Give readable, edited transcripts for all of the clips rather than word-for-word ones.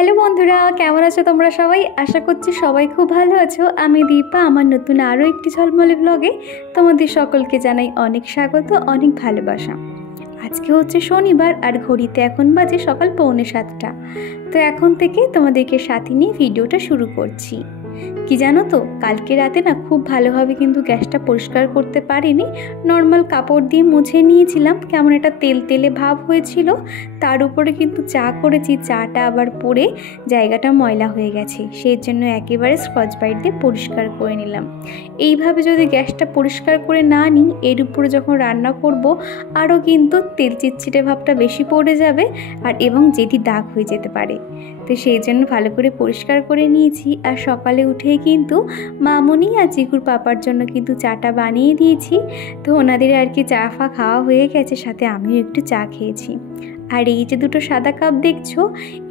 Hello বন্ধুরা, কেমন আছো তোমরা সবাই? আশা করছি সবাই খুব ভালো আছো। আমি দীপা, আমার নতুন আরও একটি ঝলমলে ব্লগে তোমাদের সকলকে জানাই অনেক স্বাগত, অনেক ভালোবাসা। আজকে হচ্ছে শনিবার আর ঘড়িতে এখন বাজে সকাল 6:45। তো এখন থেকে তোমাদেরকে সাথে নিয়ে ভিডিওটা শুরু করছি। কি জানো তো, কালকে রাতে না খুব ভালোভাবে কিন্তু গ্যাসটা পরিষ্কার করতে পারিনি। নর্মাল কাপড় দিয়ে মুছে নিয়েছিলাম, কেমন একটা তেল তেলে ভাব হয়েছিল। তার উপরে কিন্তু চা করেছি, চাটা আবার পড়ে জায়গাটা ময়লা হয়ে গেছে, সেই জন্য একেবারে স্কচ ব্রাইট দিয়ে পরিষ্কার করে নিলাম। এইভাবে যদি গ্যাসটা পরিষ্কার করে না নিই, এর উপরে যখন রান্না করব আরও কিন্তু তেল চিটচিটে ভাবটা বেশি পড়ে যাবে আর এবং যেটি দাগ হয়ে যেতে পারে। তো সেই জন্য ভালো করে পরিষ্কার করে নিয়েছি। আর সকালে উঠে কিন্তু মামনি আর চিকুর পাপার জন্য কিন্তু চাটা বানিয়ে দিয়েছি। তো ওনাদের আর কি চা ফা খাওয়া হয়ে গেছে, সাথে আমিও একটু চা খেয়েছি। আর এই যে দুটো সাদা কাপ দেখছো,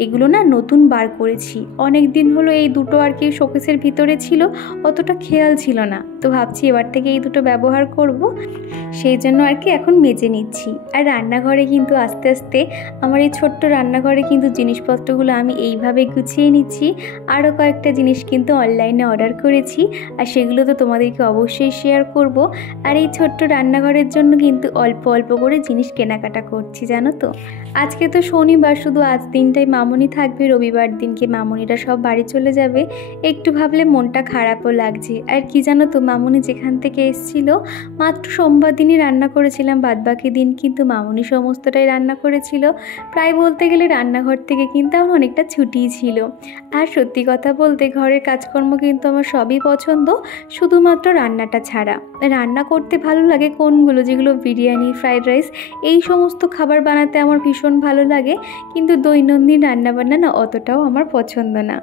এগুলো না নতুন বার করেছি। অনেক দিন হলো এই দুটো আর কি শোকেসের ভিতরে ছিল, অতটা খেয়াল ছিল না। তো ভাবছি এবার থেকে এই দুটো ব্যবহার করব, সেই জন্য আর কি এখন মেজে নিচ্ছি। আর রান্নাঘরে কিন্তু আস্তে আস্তে আমার এই ছোট্ট রান্নাঘরে কিন্তু জিনিসপত্রগুলো আমি এইভাবে গুছিয়ে নিচ্ছি। আরও কয়েকটা জিনিস কিন্তু অনলাইনে অর্ডার করেছি, আর সেগুলো তো তোমাদেরকে অবশ্যই শেয়ার করব। আর এই ছোট্ট রান্নাঘরের জন্য কিন্তু অল্প অল্প করে জিনিস কেনাকাটা করছি, জানো তো। আজকে তো শনিবার, শুধু আজ দিনটাই মামনি থাকবে, রবিবার দিনকে মামনিরা সব বাড়ি চলে যাবে। একটু ভাবলে মনটা খারাপও লাগছে। আর কি জানো তো, মামনি যেখান থেকে এসেছিল মাত্র সোমবার দিনই রান্না করেছিলাম, বাদবাকি দিন কিন্তু মামনি সমস্তটাই রান্না করেছিল। প্রায় বলতে গেলে রান্নাঘর থেকে কিন্তু আমার অনেকটা ছুটিই ছিল। আর সত্যি কথা বলতে ঘরের কাজকর্ম কিন্তু আমার সবই পছন্দ, শুধুমাত্র রান্নাটা ছাড়া। রান্না করতে ভালো লাগে কোনগুলো, যেগুলো বিরিয়ানি, ফ্রাইড রাইস, এই সমস্ত খাবার বানাতে আমার ভীষণ ভালো লাগে, কিন্তু দৈনন্দিন রান্নাবান্না না অতটাও আমার পছন্দ না।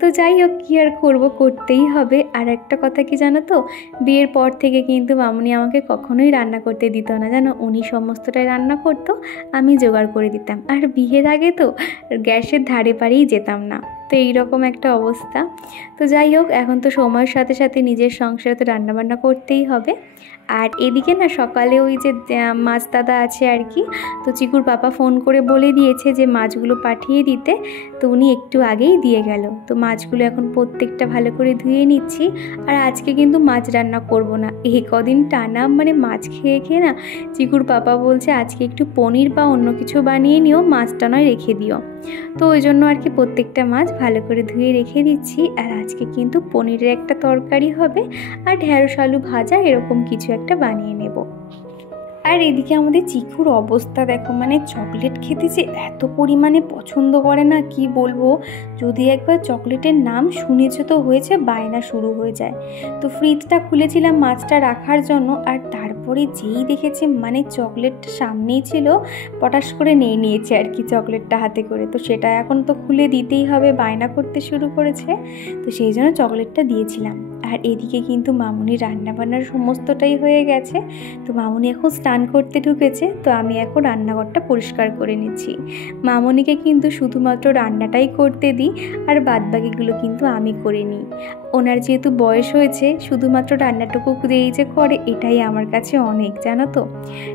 তো যাই হোক, কী আর করবো, করতেই হবে। আর একটা কথা কি জানো তো, বিয়ের পর থেকে কিন্তু মামনি আমাকে কখনোই রান্না করতে দিত না, জানো। উনি সমস্তটাই রান্না করতো, আমি জোগাড় করে দিতাম। আর বিয়ের আগে তো গ্যাসের ধারে পাড়েই যেতাম না। তো এইরকম একটা অবস্থা। তো যাই হোক, এখন তো সময়ের সাথে সাথে নিজের সংসারে তো রান্নাবান্না করতেই হবে। আর এদিকে না সকালে ওই যে মাছ দাদা আছে আর কি, তো চিকুর পাপা ফোন করে বলে দিয়েছে যে মাছগুলো পাঠিয়ে দিতে। তো উনি একটু আগেই দিয়ে গেল। তো মাছগুলো এখন প্রত্যেকটা ভালো করে ধুয়ে নিচ্ছি। আর আজকে কিন্তু মাছ রান্না করব না। এই কদিন টানা মানে মাছ খেয়ে খেয়ে না চিকুর পাপা বলছে আজকে একটু পনির বা অন্য কিছু বানিয়ে নিও, মাছটা নয় রেখে দিও। তো ওই জন্য আর কি প্রত্যেকটা মাছ ভালো করে ধুয়ে রেখে দিচ্ছি। আর আজকে কিন্তু পনিরের একটা তরকারি হবে আর ঢেঁড়স আলু ভাজা, এরকম কিছু একটা বানিয়ে নেব। আর এদিকে আমাদের চিকুর অবস্থা দেখো, মানে চকলেট খেতে যে এত পরিমাণে পছন্দ করে না, কি বলবো। যদি একবার চকলেটের নাম শুনেছে তো হয়েছে বায়না শুরু হয়ে যায়। তো ফ্রিজটা খুলেছিলাম মাছটা রাখার জন্য, আর তারপরে যেই দেখেছে মানে চকলেটটা সামনেই ছিল, পটাশ করে নিয়ে নিয়েছে আর কি চকলেটটা হাতে করে। তো সেটা এখন তো খুলে দিতেই হবে, বায়না করতে শুরু করেছে। তো সেই জন্য চকলেটটা দিয়েছিলাম। আর এদিকে কিন্তু মামুনি রান্নাবান্নার সমস্তটাই হয়ে গেছে। তো মামুনি এখন স্নান করতে ঢুকেছে, তো আমি এখন রান্নাঘরটা পরিষ্কার করে নিচ্ছি। মামুনিকে কিন্তু শুধুমাত্র রান্নাটাই করতে দিই, আর বাদবাকিগুলো কিন্তু আমি করে নিই। ওনার যেহেতু বয়স হয়েছে, শুধুমাত্র রান্নাটুকু দিয়েই যে করে, এটাই আমার কাছে অনেক, জানো তো।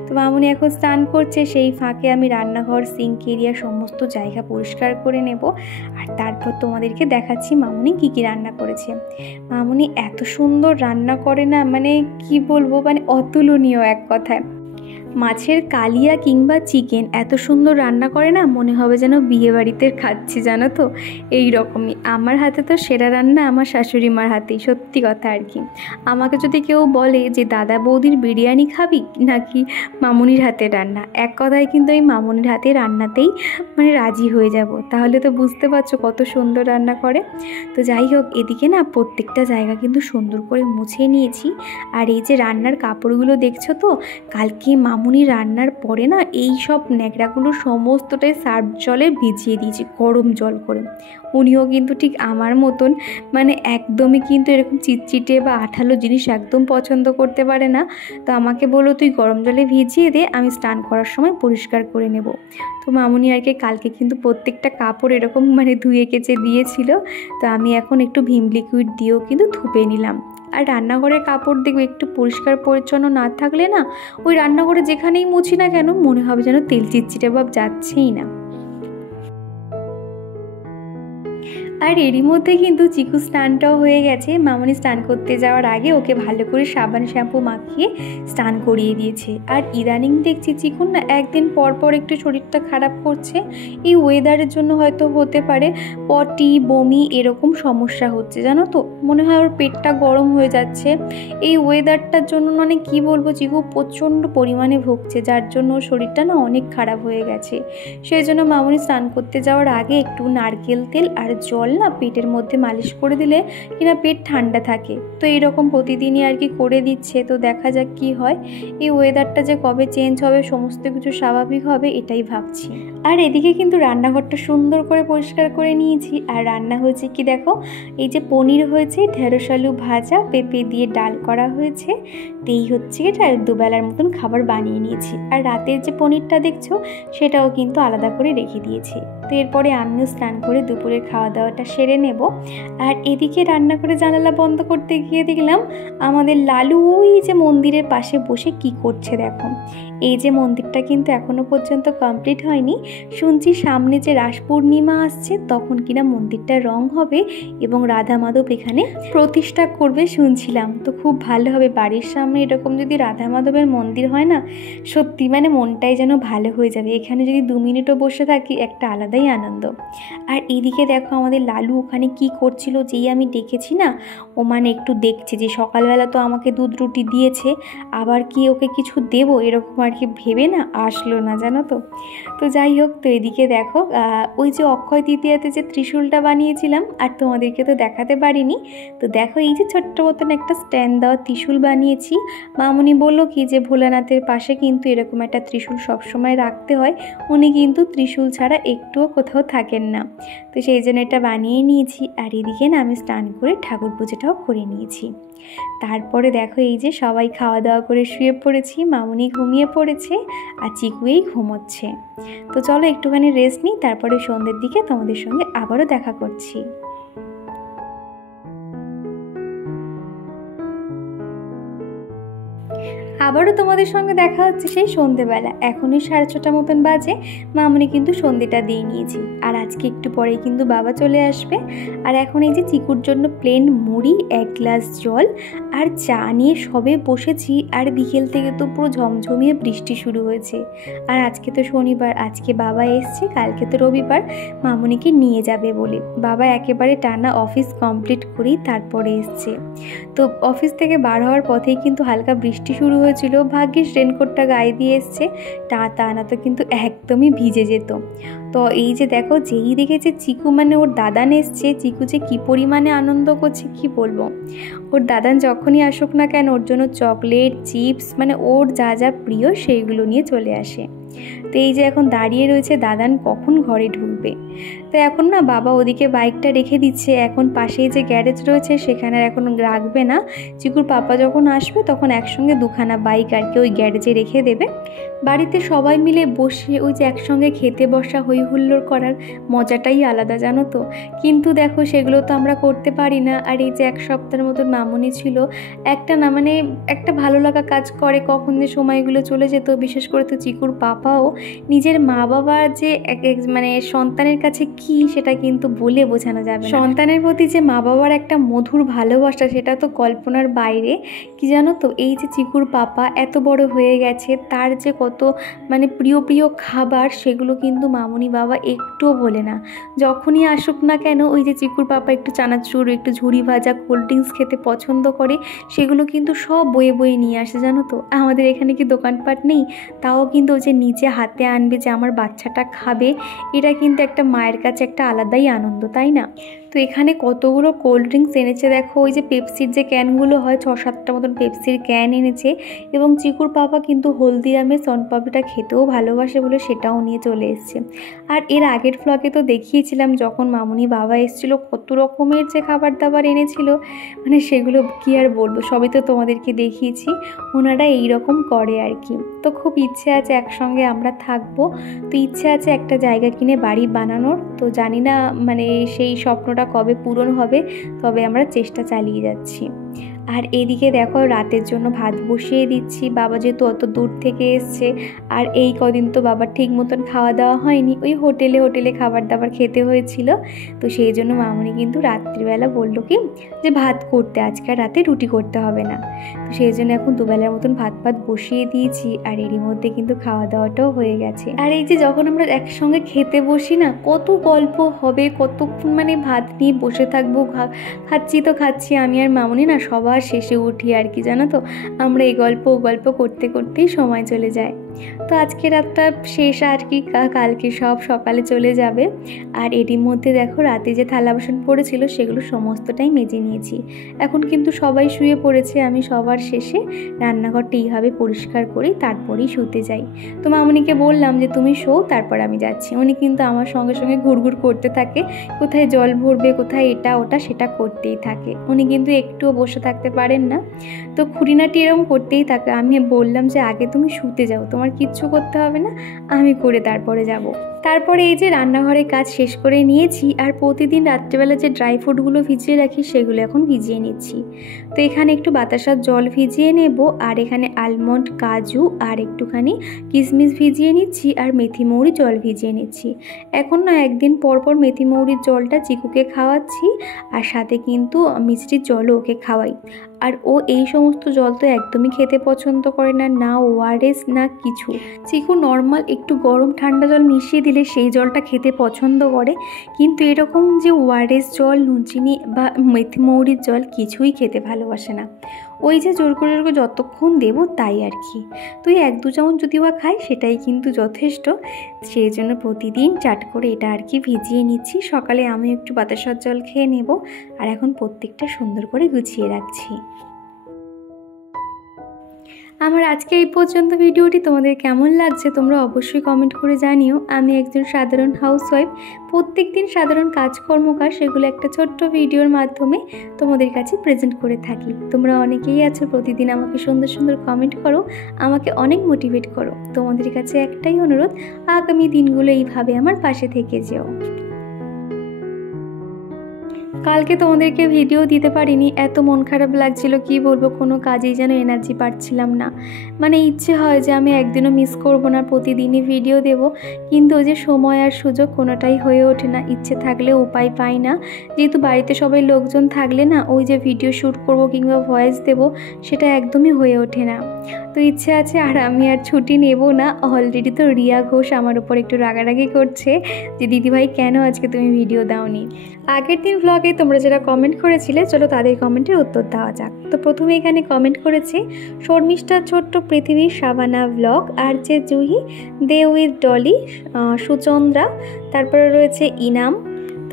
তো মামুনি এখন স্নান করছে, সেই ফাঁকে আমি রান্নাঘর, সিঙ্ক এরিয়া সমস্ত জায়গা পরিষ্কার করে নেব। আর তারপর তোমাদেরকে দেখাচ্ছি মামুনি কী কী রান্না করেছে। মামুনি এত সুন্দর রান্না করে না, মানে কি বলবো, মানে অতুলনীয় এক কথায়। মাছের কালিয়া কিংবা চিকেন এত সুন্দর রান্না করে না, মনে হবে যেন বিয়েবাড়িতে খাচ্ছি, জানো তো। এই রকমই আমার হাতে তো সেরা রান্না আমার শাশুড়ি মার হাতেই, সত্যি কথা আর কি। আমাকে যদি কেউ বলে যে দাদা বৌদির বিরিয়ানি খাবি নাকি মামুনির হাতে রান্না, এক কথায় কিন্তু এই মামুনির হাতে রান্নাতেই মানে রাজি হয়ে যাব। তাহলে তো বুঝতে পারছো কত সুন্দর রান্না করে। তো যাই হোক, এদিকে না প্রত্যেকটা জায়গা কিন্তু সুন্দর করে মুছে নিয়েছি। আর এই যে রান্নার কাপড়গুলো দেখছো তো, কালকে মামুনি রান্নার পরে না এই সব ন্যাকড়াগুলো সমস্তটাই সার্ফ জলে ভিজিয়ে দিয়েছি, গরম জল করে। উনিও কিন্তু ঠিক আমার মতন, মানে একদমই কিন্তু এরকম চিটচিটে বা আঠালো জিনিস একদম পছন্দ করতে পারে না। তো আমাকে বললো তুই গরম জলে ভিজিয়ে দে, আমি স্নান করার সময় পরিষ্কার করে নেব। তো মামুনি আর কি কালকে কিন্তু প্রত্যেকটা কাপড় এরকম মানে ধুয়ে কেচে দিয়েছিল। তো আমি এখন একটু ভিম লিকুইড দিয়েও কিন্তু ধুপে নিলাম। আর রান্নাঘরের কাপড় দেখবে একটু পরিষ্কার পরিচ্ছন্ন না থাকলে না, ওই রান্নাঘরে যেখানেই মুছি না কেন মনে হবে যেন তেল চিটচিটে ভাব যাচ্ছেই না। আর এরই মধ্যে কিন্তু চিকু স্নানটাও হয়ে গেছে। মামনি স্নান করতে যাওয়ার আগে ওকে ভালো করে সাবান শ্যাম্পু মাখিয়ে স্নান করিয়ে দিয়েছে। আর ইদানিং দেখছি চিকুর না একদিন পর পর একটু শরীরটা খারাপ করছে। এই ওয়েদারের জন্য হয়তো হতে পারে পটি বমি এরকম সমস্যা হচ্ছে, জানো তো। মনে হয় ওর পেটটা গরম হয়ে যাচ্ছে। এই ওয়েদারটার জন্য মানে কি বলবো, চিকু প্রচণ্ড পরিমাণে ভুগছে, যার জন্য ওর শরীরটা না অনেক খারাপ হয়ে গেছে। সেই জন্য মামনি স্নান করতে যাওয়ার আগে একটু নারকেল তেল আর জল না পেটের মধ্যে মালিশ করে দিলে কিনা পেট ঠান্ডা থাকে। তো এইরকম প্রতিদিনই আর কি করে দিচ্ছে। তো দেখা যাক কি হয়। এই ওয়েদারটা যে কবে চেঞ্জ হবে, সমস্ত কিছু স্বাভাবিক হবে, এটাই ভাবছি। আর এদিকে কিন্তু রান্নাঘরটা সুন্দর করে পরিষ্কার করে নিয়েছি। আর রান্না হয়েছে কি দেখো, এই যে পনির হয়েছে, ঢেঁড়স আলু ভাজা, পেঁপে দিয়ে ডাল করা হয়েছে। তো এই হচ্ছে এটা, দুবেলার মতন খাবার বানিয়ে নিয়েছি। আর রাতের যে পনিরটা দেখছো সেটাও কিন্তু আলাদা করে রেখে দিয়েছি। তো এরপরে আমিও স্নান করে দুপুরের খাওয়া দাওয়াটা সেরে নেব। আর এদিকে রান্না করে জানালা বন্ধ করতে গিয়ে দেখলাম আমাদের লালু ওই যে মন্দিরের পাশে বসে কি করছে দেখো। এই যে মন্দিরটা কিন্তু এখনো পর্যন্ত কমপ্লিট হয়নি। শুনছি সামনে যে রাস পূর্ণিমা আসছে তখন কিনা মন্দিরটা রং হবে এবং রাধা মাধব এখানে প্রতিষ্ঠা করবে শুনছিলাম। তো খুব ভালো হবে, বাড়ির সামনে এরকম যদি রাধা মাধবের মন্দির হয় না, সত্যি মানে মনটাই যেন ভালো হয়ে যাবে। এখানে যদি 2 মিনিটও বসে থাকি একটা আলাদাই আনন্দ। আর এদিকে দেখো আমাদের লালু ওখানে কি করছিল, যেই আমি ডেকেছি না ও মানে একটু দেখছে যে সকালবেলা তো আমাকে দুধ রুটি দিয়েছে, আবার কি ওকে কিছু দেবো এরকম আর কি ভেবে না আসলো না, জানো তো। তো যাই হোক, তো এদিকে দেখো ওই যে অক্ষয় তৃতীয়াতে যে ত্রিশূলটা বানিয়েছিলাম আর তোমাদেরকে তো দেখাতে পারিনি। তো দেখো এই যে ছোট্ট মতন একটা স্ট্যান্ড দেওয়া ত্রিশূল বানিয়েছি। মামনি বললো কি যে ভোলানাথের পাশে কিন্তু এরকম একটা ত্রিশূল সবসময় রাখতে হয়, উনি কিন্তু ত্রিশূল ছাড়া একটুও কোথাও থাকেন না। তো সেই জন্য এটা বানিয়ে নিয়েছি। আর এদিকে না আমি স্নান করে ঠাকুর পুজোটাও করে নিয়েছি। তারপরে দেখো এই যে সবাই খাওয়া দাওয়া করে শুয়ে পড়েছি, মামনি ঘুমিয়ে পড়েছে আর চিকুই ঘুমোচ্ছে। তো চলো একটুখানি রেস্ট নিই, তারপরে সন্ধ্যের দিকে তোমাদের সঙ্গে আবারও দেখা করছি। আবারও তোমাদের সঙ্গে দেখা হচ্ছে সেই সন্ধেবেলা। এখনই 6:30 মতন বাজে। মামনি কিন্তু সন্ধেটা দিয়ে নিয়েছি। আর আজকে একটু পরেই কিন্তু বাবা চলে আসবে। আর এখন এই যে চিকুর জন্য প্লেন মুড়ি, 1 গ্লাস জল আর চা নিয়ে সবে বসেছি। আর বিকেল থেকে তো পুরো ঝমঝমিয়ে বৃষ্টি শুরু হয়েছে। আর আজকে তো শনিবার, আজকে বাবা এসছে, কালকে তো রবিবার মামনিকে নিয়ে যাবে বলে। বাবা একেবারে টানা অফিস কমপ্লিট করেই তারপরে এসছে। তো অফিস থেকে বার হওয়ার পথেই কিন্তু হালকা বৃষ্টি শুরু হয়েছিল। ভাগ্যিস রেনকোটটা গায়ে দিয়ে এসছে, তা না তো কিন্তু একদমই ভিজে যেত। তো এই যে দেখো, যেই দেখেছে চিকু মানে ওর দাদান এসছে, চিকু যে কী পরিমাণে আনন্দ করছে কি বলবো। ওর দাদান যখনই আসুক না কেন ওর জন্য চকলেট, চিপস মানে ওর যা যা প্রিয় সেইগুলো নিয়ে চলে আসে। তো এই যে এখন দাঁড়িয়ে রয়েছে দাদান কখন ঘরে ঢুকবে। তো এখন না বাবা ওদিকে বাইকটা রেখে দিচ্ছে। এখন পাশেই যে গ্যারেজ রয়েছে সেখানে আর এখন রাখবে না। চিকুর পাপা যখন আসবে তখন একসঙ্গে 2খানা বাইক আর কি ওই গ্যারেজে রেখে দেবে। বাড়িতে সবাই মিলে বসে ওই যে একসঙ্গে খেতে বসা, হই হুল্লোড় করার মজাটাই আলাদা, জানো তো। কিন্তু দেখো সেগুলো তো আমরা করতে পারি না। আর এই যে 1 সপ্তাহের মতন মামনি ছিল, একটা না মানে একটা ভালো লাগা কাজ করে কখন যে সময়গুলো চলে যেত। বিশেষ করে তো চিকুর পাপাও নিজের মা বাবার যে মানে সন্তানের কাছে কি সেটা কিন্তু বলে বোঝানো যাবে না। সন্তানের প্রতি যে মা বাবার একটা মধুর ভালোবাসা সেটা তো কল্পনার বাইরে। কি জানো তো, এই যে চিকুর পাপা এত বড় হয়ে গেছে, তার যে কত মানে প্রিয় প্রিয় খাবার সেগুলো কিন্তু মামনি বাবা একটুও বলে না। যখনই আসুক না কেন ওই যে চিকুর পাপা একটু চানাচুর, একটু ঝুড়ি ভাজা, কোল্ড ড্রিঙ্কস খেতে পছন্দ করে, সেগুলো কিন্তু সব বয়ে বয়ে নিয়ে আসে, জানো তো। আমাদের এখানে কি দোকানপাট নেই, তাও কিন্তু ওই যে নিজে হাতে আনবে যে আমার বাচ্চাটা খাবে, এটা কিন্তু একটা মায়ের কাছে একটা আলাদাই আনন্দ, তাই না। তো এখানে কতগুলো কোল্ড ড্রিঙ্কস এনেছে দেখো। ওই যে পেপসির যে ক্যানগুলো হয় 6-7টা মতন পেপসির ক্যান এনেছে। এবং চিকুর পাপা কিন্তু হলদিরামের সনপাপড়িটা খেতেও ভালোবাসে বলে সেটাও নিয়ে চলে এসছে। আর এর আগের ব্লগে তো দেখিয়েছিলাম যখন মামনি বাবা এসেছিলো কত রকমের যে খাবার দাবার এনেছিল, মানে সেগুলো কি আর বলবো, সবই তো তোমাদেরকে দেখিয়েছি। ওনারা এইরকম করে আর কি। তো খুব ইচ্ছে আছে একসঙ্গে আমরা থাকবো। তো ইচ্ছে আছে একটা জায়গা কিনে বাড়ি বানানোর। তো জানি না মানে সেই স্বপ্নটা কবে পূরণ হবে, তবে আমরা চেষ্টা চালিয়ে যাচ্ছি। আর এদিকে দেখো রাতের জন্য ভাত বসিয়ে দিচ্ছি। বাবা যেহেতু অত দূর থেকে এসছে, আর এই কদিন তো বাবার ঠিক মতন খাওয়া দাওয়া হয়নি, ওই হোটেলে খাবার দাবার খেতে হয়েছিল। তো সেই জন্য মামনি কিন্তু রাত্রিবেলা বললো কি যে ভাত করতে, আজকে রাতে রুটি করতে হবে না। তো সেই জন্য এখন দুবেলার মতন ভাত বসিয়ে দিয়েছি। আর এরই মধ্যে কিন্তু খাওয়া দাওয়াটাও হয়ে গেছে। আর এই যে যখন আমরা একসঙ্গে খেতে বসি না, কত গল্প হবে, কতক্ষণ মানে ভাত নিয়ে বসে থাকবো, খাচ্ছি আমি আর মামনি না সবার শেষে উঠি আর কি, জানো তো আমরা এই গল্প করতে করতেই সময় চলে যায়। তো আজকে রাতটা শেষ আর কি, কালকে সব সকালে চলে যাবে। আর এরই মধ্যে দেখো রাতে যে থালা বাসন পড়েছিল সেগুলো সমস্তটাই মেজে নিয়েছি। এখন কিন্তু সবাই শুয়ে পড়েছে, আমি সবার শেষে রান্নাঘরটা এইভাবে পরিষ্কার করি, তারপরেই শুতে যাই। তো মামনিকে বললাম যে তুমি শো, তারপর আমি যাচ্ছি। উনি কিন্তু আমার সঙ্গে সঙ্গে ঘুরঘুর করতে থাকে, কোথায় জল ভরবে, কোথায় এটা ওটা সেটা করতেই থাকে। উনি কিন্তু একটুও বসে থাকতে পারেন না, তো খুঁটিনাটি এরকম করতেই থাকে। আমি বললাম যে আগে তুমি শুতে যাও, তোমার কিচ্ছু করতে হবে না, আমি করে তারপরে যাব। তারপরে এই যে রান্নাঘরে কাজ শেষ করে নিয়েছি। আর প্রতিদিন রাত্রেবেলা যে ড্রাই ফ্রুটগুলো ভিজিয়ে রাখি সেগুলো এখন ভিজিয়ে নিচ্ছি। তো এখানে একটু বাতাসার জল ভিজিয়ে নেব, আর এখানে আলমন্ড, কাজু আর একটুখানি কিশমিশ ভিজিয়ে নিচ্ছি, আর মেথি মৌরি জল ভিজিয়ে নিচ্ছি। এখন না একদিন পর পর মেথি মৌরির জলটা চিকুকে খাওয়াচ্ছি, আর সাথে কিন্তু মিষ্টির জলও ওকে খাওয়াই। আর ও এই সমস্ত জল তো একদমই খেতে পছন্দ করে না, না ওআরএস না কিছু। চিকু নর্মাল একটু গরম ঠান্ডা জল মিশিয়ে দিলে সেই জলটা খেতে পছন্দ করে, কিন্তু এরকম যে ওআরএস জল, নুন চিনি বা মেথি মৌরির জল কিছুই খেতে ভালোবাসে না। ওই যে জোর করে যতক্ষণ দেবো তাই আর কি। তুই 1-2 চামচ যদি বা খাই সেটাই কিন্তু যথেষ্ট। সেই জন্য প্রতিদিন চাট করে এটা আর কি ভিজিয়ে নিচ্ছি। সকালে আমি একটু বাতাসার জল খেয়ে নেব, আর এখন প্রত্যেকটা সুন্দর করে গুছিয়ে রাখছি। আমার আজকে এই পর্যন্ত ভিডিওটি তোমাদের কেমন লাগছে তোমরা অবশ্যই কমেন্ট করে জানিও। আমি একজন সাধারণ হাউসওয়াইফ, প্রত্যেক দিন সাধারণ কাজকর্মকার সেগুলো একটা ছোট্ট ভিডিওর মাধ্যমে তোমাদের কাছে প্রেজেন্ট করে থাকি। তোমরা অনেকেই আছো প্রতিদিন আমাকে সুন্দর সুন্দর কমেন্ট করো, আমাকে অনেক মোটিভেট করো। তোমাদের কাছে একটাই অনুরোধ, আগামী দিনগুলো এইভাবে আমার পাশে থেকে যেও। কালকে তোমাদেরকে ভিডিও দিতে পারিনি, এত মন খারাপ লাগছিল, কি বলবো, কোনো কাজেই যেন এনার্জি পাচ্ছিলাম না। মানে ইচ্ছে হয় যে আমি একদিনও মিস করব না, প্রতিদিনই ভিডিও দেব, কিন্তু ওই যে সময় আর সুযোগ কোনোটাই হয়ে ওঠে না। ইচ্ছে থাকলে উপায় পাই না, যেহেতু বাড়িতে সবাই লোকজন থাকলে না ওই যে ভিডিও শ্যুট করব কিংবা ভয়েস দেব সেটা একদমই হয়ে ওঠে না। তো ইচ্ছে আছে, আর আমি আর ছুটি নেব না। অলরেডি তো রিয়া ঘোষ আমার উপর একটু রাগারাগি করছে যে দিদিভাই কেন আজকে তুমি ভিডিও দাওনি। আগের দিন ভ্লগে তোমরা যারা কমেন্ট করেছিলে, চলো তাদের কমেন্টের উত্তর দেওয়া যাক। তো প্রথমে এখানে কমেন্ট করেছে শর্মিষ্ঠা ছোট্ট পৃথিবী, শাবানা ব্লগ, আর যে Juhi, day with Dolly, Suchandra, তারপরে রয়েছে ইনাম,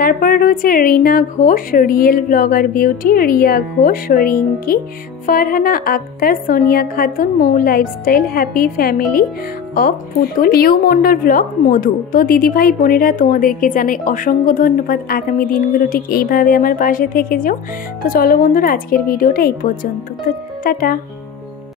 তারপরে রয়েছে Rina Ghosh, real blogger beauty, Riya Ghosh, Rinki, Farhana Akter, Sonia Khatun, Mou lifestyle, happy family of Putul, Piu Mondal blog, মধু। তো দিদিভাই বোনেরা তোমাদেরকে জানাই অসংখ্য ধন্যবাদ। আগামী দিনগুলো ঠিক এইভাবে আমার পাশে থেকে যেও। তো চলো বন্ধুরা, আজকের ভিডিওটা এই পর্যন্ত। তো টাটা।